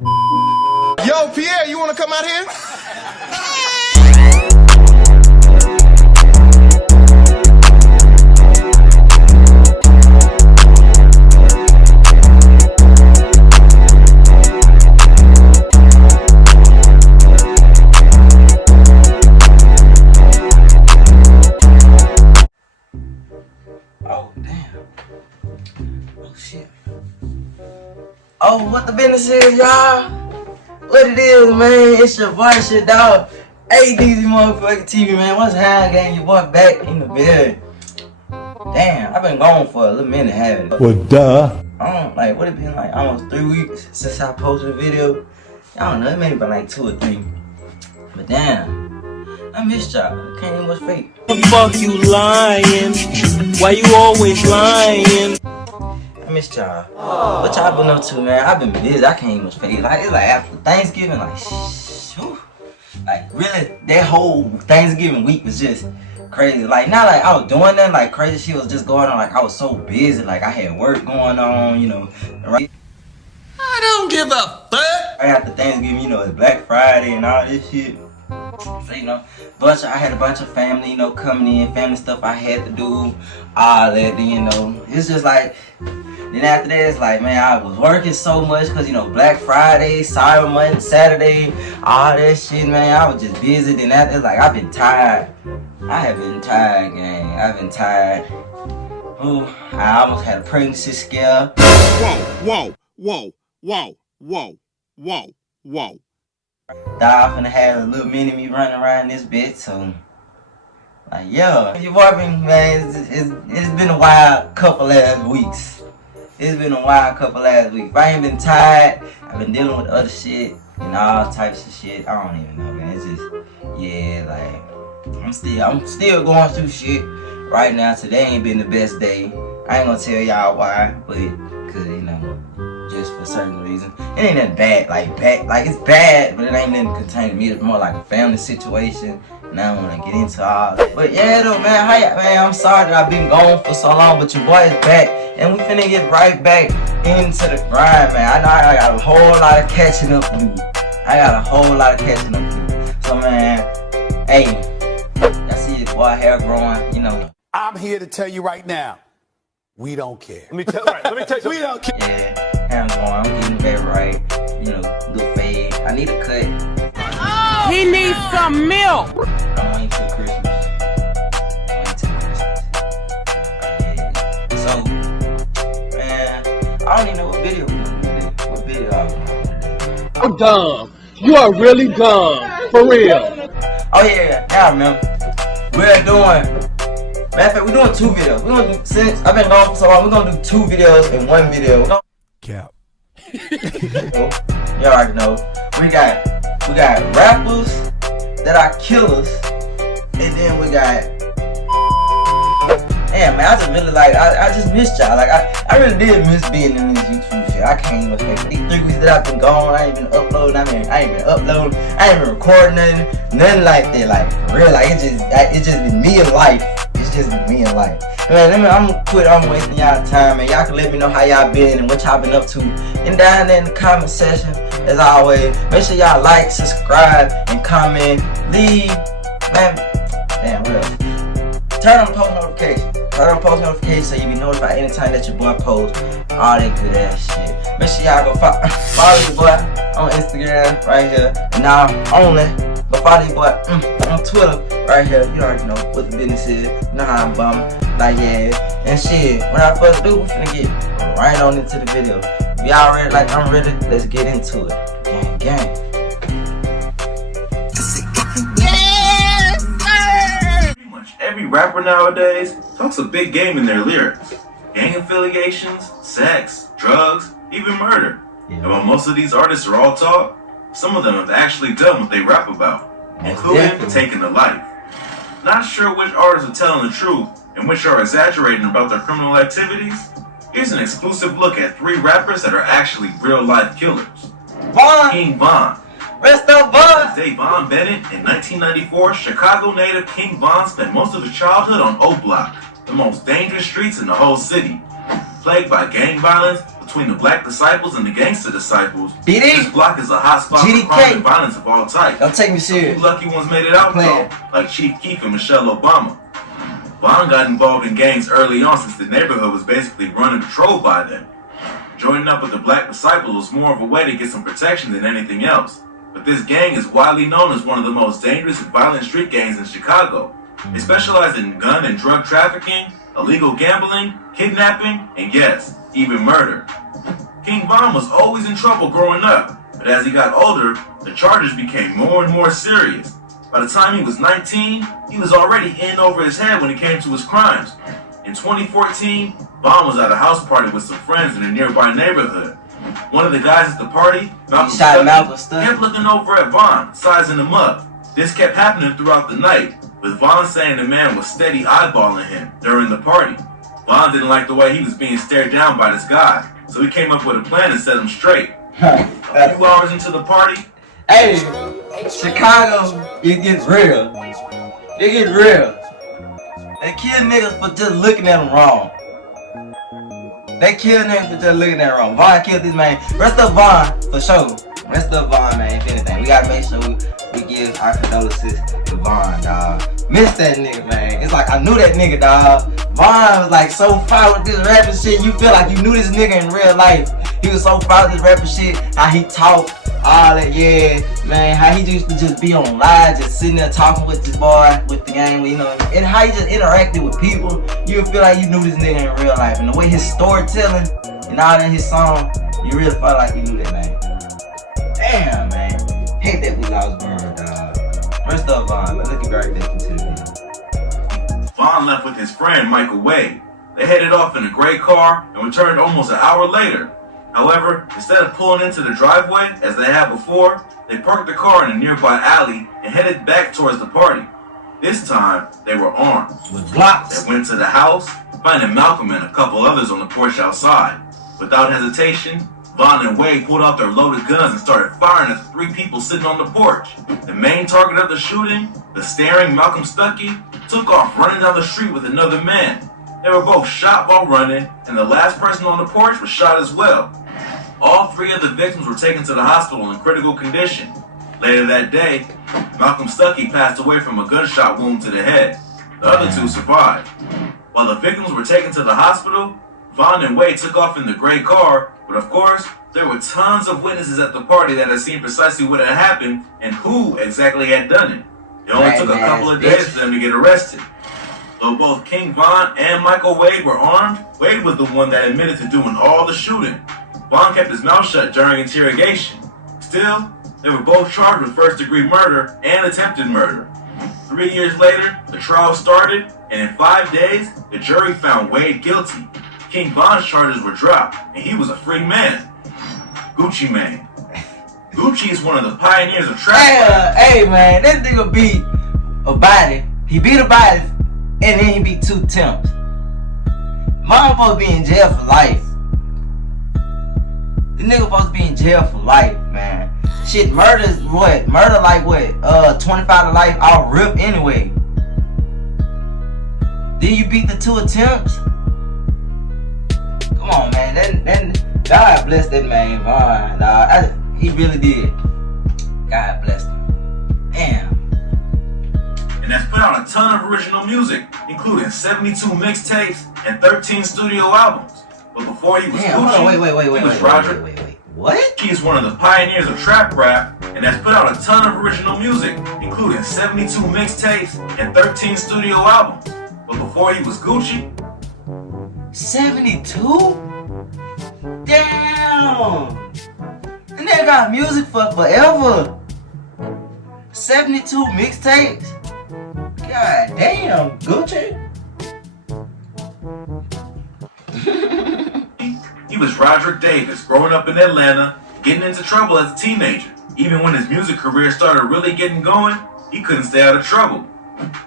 Yo, Pierre, you wanna come out here? Oh, damn. Oh, shit. Oh, what the business is, y'all? What it is, man? It's your boy, it's your dog. Hey, DZ motherfucking TV, man. What's happening, gang? Your boy back in the building. Damn, I've been gone for a little minute, haven't I? Well, duh. I don't, like, what it been like almost 3 weeks since I posted a video? I don't know, it may have been like 2 or 3. But damn, I missed y'all. Can't even watch fake. Fuck you lying. Why you always lying? I missed y'all. What y'all been up to, man? I've been busy. I can't even fake. Like, it's like after Thanksgiving, like, whew. Like, really, that whole Thanksgiving week was just crazy. Like, not like I was doing nothing like crazy shit was just going on. Like, I was so busy. Like, I had work going on, you know. Right? I don't give a fuck. Right after Thanksgiving, you know, it's Black Friday and all this shit. So, you know, I had a bunch of family, you know, coming in, family stuff I had to do, all that, you know. It's just like, then after that, it's like, man, I was working so much because, you know, Black Friday, Cyber Monday, Saturday, all that shit, man. I was just busy. Then after, it's like, I've been tired. I have been tired, gang. I've been tired. Ooh, I almost had a pregnancy scare. Whoa. Thought I'm finna have a little mini me running around this bitch, so like, yeah. Your boy been, man, it's been a wild couple last weeks. It's been a wild couple last weeks. If I ain't been tired, I've been dealing with other shit and all types of shit. I don't even know, man. It's just, yeah, like, I'm still going through shit right now. Today ain't been the best day. I ain't gonna tell y'all why, but cause, you know, just for certain reasons. It ain't that bad, like it's bad, but it ain't nothing contained to me. It's more like a family situation, and I don't want to get into all that. But yeah, though, man, man, I'm sorry that I've been gone for so long, but your boy is back, and we finna get right back into the grind, man. I know I got a whole lot of catching up to do. So, man, hey, I see your boy hair growing, you know. I'm here to tell you right now, we don't care. Let me tell you. We don't care. Yeah. I'm getting very right, you know, little fade. I need a cut. Oh, he needs some milk. I'm waiting till Christmas. Yeah. So, man, I don't even know what video we're gonna do today. What video are we gonna do? I'm dumb. You are really dumb. For real. Oh yeah, now I remember. We're doing. Matter of fact, we're doing 2 videos. We're gonna do, since I've been gone for so long, we're gonna do 2 videos in 1 video. Cap. You already know. We got rappers that are killers, and then we got. Damn, man, I just really like. I just missed y'all. Like I really did miss being in this YouTube shit. I can't even think. These 3 weeks that I've been gone, I ain't been uploading. I ain't been uploading. I ain't been recording nothing like that. Like for real, like it's just been me and life. It's just been me and life. Man, I'm gonna quit. I'm wasting y'all time, man. Y'all can let me know how y'all been and what y'all been up to. And down there in the comment section, as always, make sure y'all like, subscribe, and comment. Leave, man. Damn, what else? Turn on post notifications. Turn on post notifications so you be notified anytime that your boy posts all that good ass shit. Make sure y'all go follow your boy on Instagram right here. And now only. But follow your boy on Twitter right here. You already know what the business is. You know how I'm bumming. Like, yeah. And shit, without further ado, we finna get right on into the video. If y'all ready like I'm ready, let's get into it. Gang, gang. Yes, sir. Pretty much every rapper nowadays talks a big game in their lyrics. Gang affiliations, sex, drugs, even murder. Yeah. And while most of these artists are all talk, some of them have actually done what they rap about, including taking a life. Not sure which artists are telling the truth and which are exaggerating about their criminal activities? Here's an exclusive look at 3 rappers that are actually real-life killers. Von! King Von. Rest of Von! Von Bennett, in 1994, Chicago native King Von spent most of his childhood on O Block, the most dangerous streets in the whole city. Plagued by gang violence, the between the Black Disciples and the Gangster Disciples, BD? this block is a hot spot for GDK. crime and violence of all types. Don't take me A serious. few lucky ones made it out Playing. though, like Chief Keef and Michelle Obama. Von got involved in gangs early on since the neighborhood was basically run and controlled by them. Joining up with the Black Disciples was more of a way to get some protection than anything else. But this gang is widely known as one of the most dangerous and violent street gangs in Chicago. They specialize in gun and drug trafficking, illegal gambling, kidnapping, and yes, even murder. King Von was always in trouble growing up, but as he got older, the charges became more and more serious. By the time he was 19, he was already in over his head when it came to his crimes. In 2014, Von was at a house party with some friends in a nearby neighborhood. One of the guys at the party, Malcolm Stuckey, kept looking over at Von, sizing him up. This kept happening throughout the night, with Von saying the man was steady eyeballing him during the party. Von didn't like the way he was being stared down by this guy, so he came up with a plan to set him straight. A few hours into the party, Hey, Chicago, it gets real. It gets real. They kill niggas for just looking at them wrong. They kill niggas for just looking at them wrong. Von killed this man. Rest up Von, for sure. Rest up Von, man, if anything. We gotta make sure we give our condolences to Von, dog. Miss that nigga, man. It's like I knew that nigga, dog. Von was like so far with this rapping shit. You feel like you knew this nigga in real life. He was so far with this rapping shit. How he talked, all that, yeah, man. How he used to just be on live, just sitting there talking with this boy, with the gang, you know. And how he just interacted with people. You would feel like you knew this nigga in real life. And the way his storytelling and all that, his song, you really felt like you knew that man. Damn, man. Hate that we lost Von, dog. Rest up, Von. Let's get right back into the video. Von left with his friend Michael Wade. They headed off in a gray car and returned almost an hour later. However, instead of pulling into the driveway as they had before, they parked the car in a nearby alley and headed back towards the party. This time, they were armed. With blocks. They went to the house, finding Malcolm and a couple others on the porch outside. Without hesitation, Von and Wade pulled out their loaded guns and started firing at the three people sitting on the porch. The main target of the shooting, the staring Malcolm Stuckey, took off running down the street with another man. They were both shot while running, and the last person on the porch was shot as well. All three of the victims were taken to the hospital in critical condition. Later that day, Malcolm Stuckey passed away from a gunshot wound to the head. The other two survived. While the victims were taken to the hospital, Von and Wade took off in the gray car, but of course, there were tons of witnesses at the party that had seen precisely what had happened and who exactly had done it. It only took a couple of days for them to get arrested. Though both King Von and Michael Wade were armed, Wade was the one that admitted to doing all the shooting. Von kept his mouth shut during interrogation. Still, they were both charged with first-degree murder and attempted murder. 3 years later, the trial started, and in 5 days, the jury found Wade guilty. King Von's charges were dropped, and he was a free man. Gucci Mane. Gucci is one of the pioneers of trap. Hey man, this nigga beat a body. He beat a body, and then he beat 2 temps. Mom supposed to be in jail for life. This nigga supposed to be in jail for life, man. Shit, murder is what? Murder like what? 25 to life, I'll rip anyway. Did you beat the 2 attempts? Come on, man. Then God bless that man, Von. He really did. God bless him. Damn. And has put out a ton of original music, including 72 mixtapes and 13 studio albums. But before he was Gucci, wait. What? He is one of the pioneers of trap rap and has put out a ton of original music, including 72 mixtapes and 13 studio albums. But before he was Gucci, 72? Damn! And they got music for forever. 72 mixtapes? God damn, Gucci. he was Roderick Davis, growing up in Atlanta, getting into trouble as a teenager. Even when his music career started really getting going, he couldn't stay out of trouble.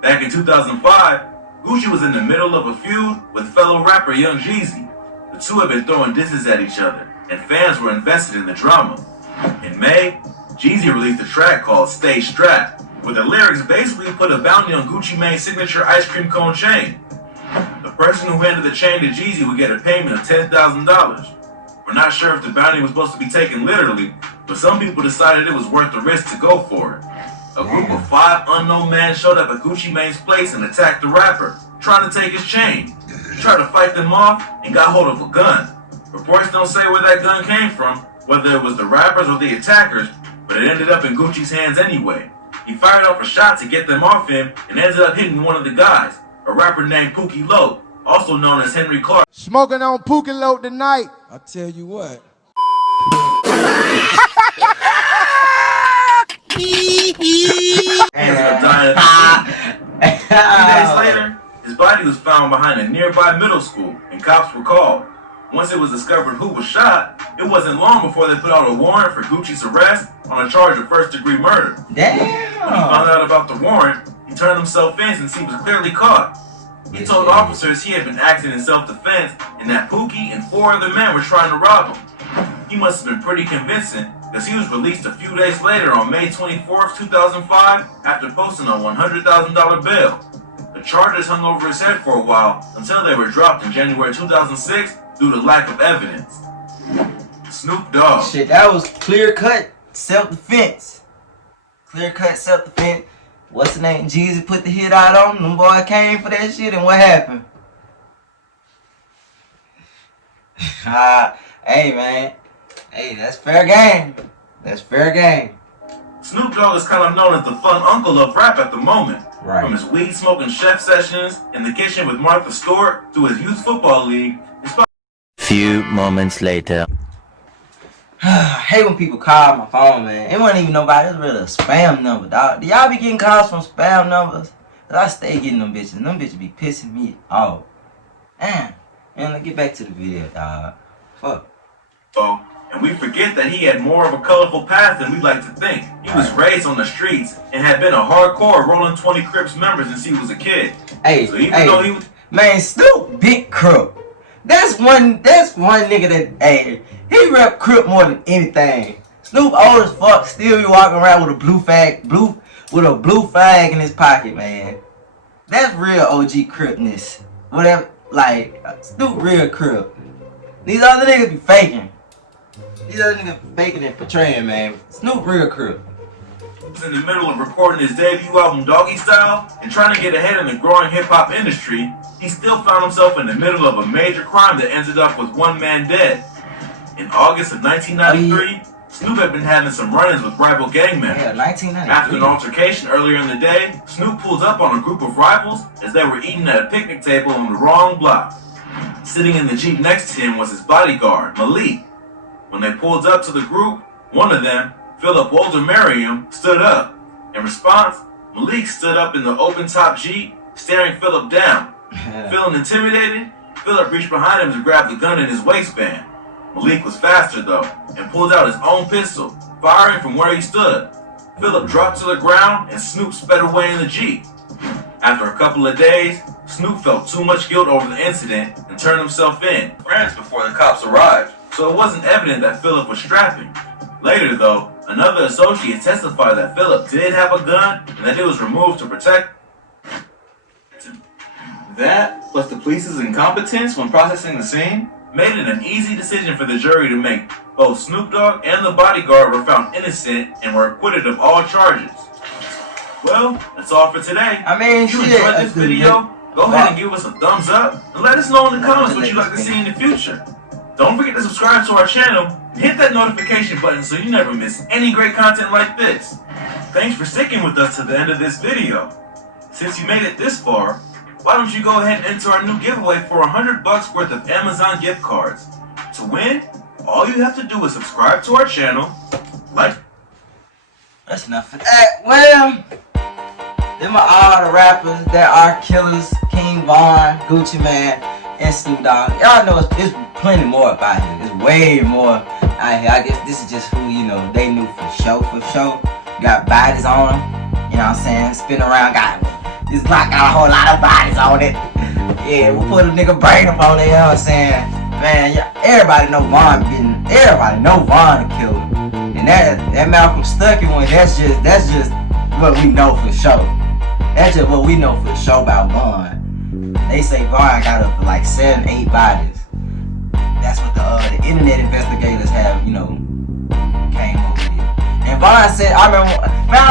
Back in 2005, Gucci was in the middle of a feud with fellow rapper Young Jeezy. The two had been throwing disses at each other, and fans were invested in the drama. In May, Jeezy released a track called Stay Strapped, where the lyrics basically put a bounty on Gucci Mane's signature ice cream cone chain. The person who handed the chain to Jeezy would get a payment of $10,000. For We're not sure if the bounty was supposed to be taken literally, but some people decided it was worth the risk to go for it. A group of 5 unknown men showed up at Gucci Mane's place and attacked the rapper, trying to take his chain. He tried to fight them off and got hold of a gun. Reports don't say where that gun came from, whether it was the rappers or the attackers, but it ended up in Gucci's hands anyway. He fired off a shot to get them off him and ended up hitting one of the guys, a rapper named Pookie Loc, also known as Henry Clark. Smoking on Pookie Loc tonight. I tell you what. Ended up dying at the scene. 3 days later, his body was found behind a nearby middle school, and cops were called. Once it was discovered who was shot, it wasn't long before they put out a warrant for Gucci's arrest on a charge of first-degree murder. Damn. When he found out about the warrant, he turned himself in since he was clearly caught. He told officers he had been acting in self-defense and that Pookie and 4 other men were trying to rob him. He must have been pretty convincing, because he was released a few days later on May 24th, 2005, after posting a $100,000 bail. The charges hung over his head for a while until they were dropped in January 2006 due to lack of evidence. Snoop Dogg. Shit, that was clear-cut self-defense. Clear-cut self-defense. What's the name? Jeezy put the hit out on him. Them boy came for that shit, and what happened? Hey, man. Hey, that's fair game. That's fair game. Snoop Dogg is kind of known as the fun uncle of rap at the moment. Right. From his weed-smoking chef sessions in the kitchen with Martha Stewart to his youth football league. Few moments later. I hate when people call my phone, man. It wasn't even nobody. It was really a spam number, dog. Do y'all be getting calls from spam numbers? Cause I stay getting them bitches. Them bitches be pissing me off. Damn. Man, let's get back to the video, dog. Fuck. Oh, and we forget that he had more of a colorful past than we like to think. He was raised on the streets and had been a hardcore Rolling 20 Crips member since he was a kid. Hey, so even though he was... Man, Snoop big Crip. That's one nigga that, hey, he rep Crip more than anything. Snoop old as fuck, still be walking around with a blue flag in his pocket, man. That's real OG Cripness. Whatever, like, Snoop real Crip. These other niggas be faking. These other niggas faking and portraying, man. Snoop real Crip. Was in the middle of recording his debut album Doggy Style and trying to get ahead in the growing hip-hop industry, he still found himself in the middle of a major crime that ended up with 1 man dead. In August of 1993, Snoop had been having some run-ins with rival gang members. Yeah, 1993. After an altercation earlier in the day, Snoop pulled up on a group of rivals as they were eating at a picnic table on the wrong block. Sitting in the Jeep next to him was his bodyguard, Malik. When they pulled up to the group, one of them, Philip Walter Merriam, stood up. In response, Malik stood up in the open-top Jeep, staring Philip down. Feeling intimidated, Philip reached behind him to grab the gun in his waistband. Malik was faster though, and pulled out his own pistol, firing from where he stood. Philip dropped to the ground, and Snoop sped away in the Jeep. After a couple of days, Snoop felt too much guilt over the incident and turned himself in France before the cops arrived, so it wasn't evident that Philip was strapping. Later though, another associate testified that Philip did have a gun and that it was removed to protect him. That, plus the police's incompetence when processing the scene, made it an easy decision for the jury to make. Both Snoop Dogg and the bodyguard were found innocent and were acquitted of all charges. Well, that's all for today. I mean, if you enjoyed this video, go ahead and give us a thumbs up and let us know in the comments what you'd like to see in the future. Don't forget to subscribe to our channel and hit that notification button so you never miss any great content like this. Thanks for sticking with us to the end of this video. Since you made it this far, why don't you go ahead and enter our new giveaway for $100 worth of Amazon gift cards. To win, all you have to do is subscribe to our channel, like... That's enough for that. Well, them are all the rappers that are killers. King Von, Gucci Mane, and Snoop Dogg. Y'all know it's plenty more about him. It's way more out here. I guess this is just who, you know, they knew for show. Got bodies on them. You know what I'm saying? Spin around, this block got a whole lot of bodies on it. Yeah, we'll put a nigga brain up on it, you know what I'm saying? Man, yeah, everybody know Von the killer. And that Malcolm Stuckey one, that's just what we know for sure. That's just what we know for sure about Von. They say Von got up to like 7, 8 bodies. That's what the the internet investigators have, you know, came up with it. And Vaughn said, I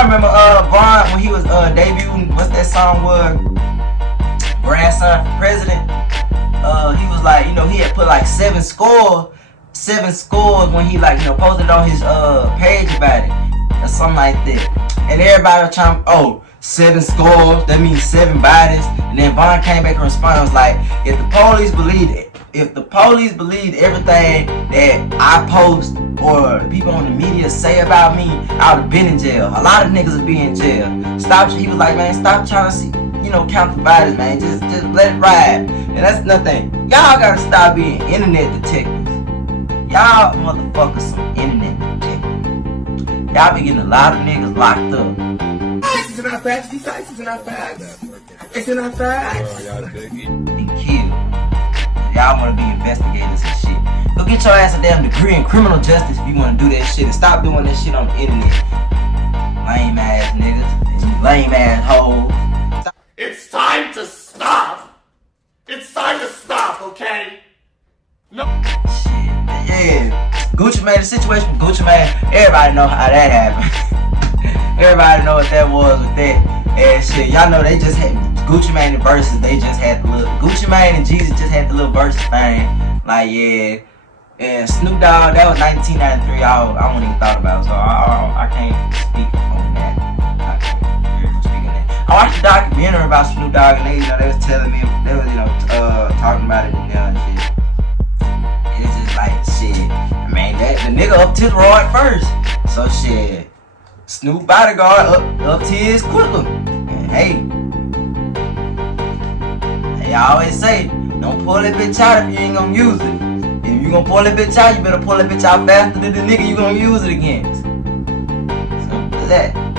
remember Vaughn when he was debuting, what's that song was? Grandson for President. He was like, you know, he had put like 7 scores when he like, you know, posted on his page about it or something like that. And everybody was trying, oh, 7 scores, that means 7 bodies. And then Vaughn came back and responded, was like, if the police believed everything that I post or people on the media say about me, I would have been in jail. A lot of niggas would be in jail. He was like, man, stop trying to see, you know, count the bodies, man. Just let it ride. And that's nothing. Y'all gotta stop being internet detectives. Y'all motherfuckers some internet detectives. Y'all be getting a lot of niggas locked up. It's in our facts. These facts is in our facts. It's in our facts. And killed. Y'all wanna be investigators and shit. Go get your ass a damn degree in criminal justice if you wanna do that shit and stop doing that shit on the internet. Lame ass niggas and lame ass hoes. It's time to stop. It's time to stop, okay? No. Shit, yeah. Gucci Mane, the situation with Gucci Mane, everybody know how that happened. Everybody know what that was with that. And shit, y'all know they just had Gucci Mane and Versus, they just had the little Gucci Mane and Jesus just had the little Versus thing. Like, yeah. And Snoop Dogg, that was 1993. I wouldn't even thought about it, so I can't speak on that. I can't speak on that. I watched a documentary about Snoop Dogg and they, you know, they was telling me, they was, you know, talking about it and shit. It's just like, shit, man, the nigga up to the road first. So shit, Snoop bodyguard up to his quicker. And hey, I always say, don't pull that bitch out if you ain't gonna use it. If you gonna pull that bitch out, you better pull that bitch out faster than the nigga you gonna use it against. So, that's that.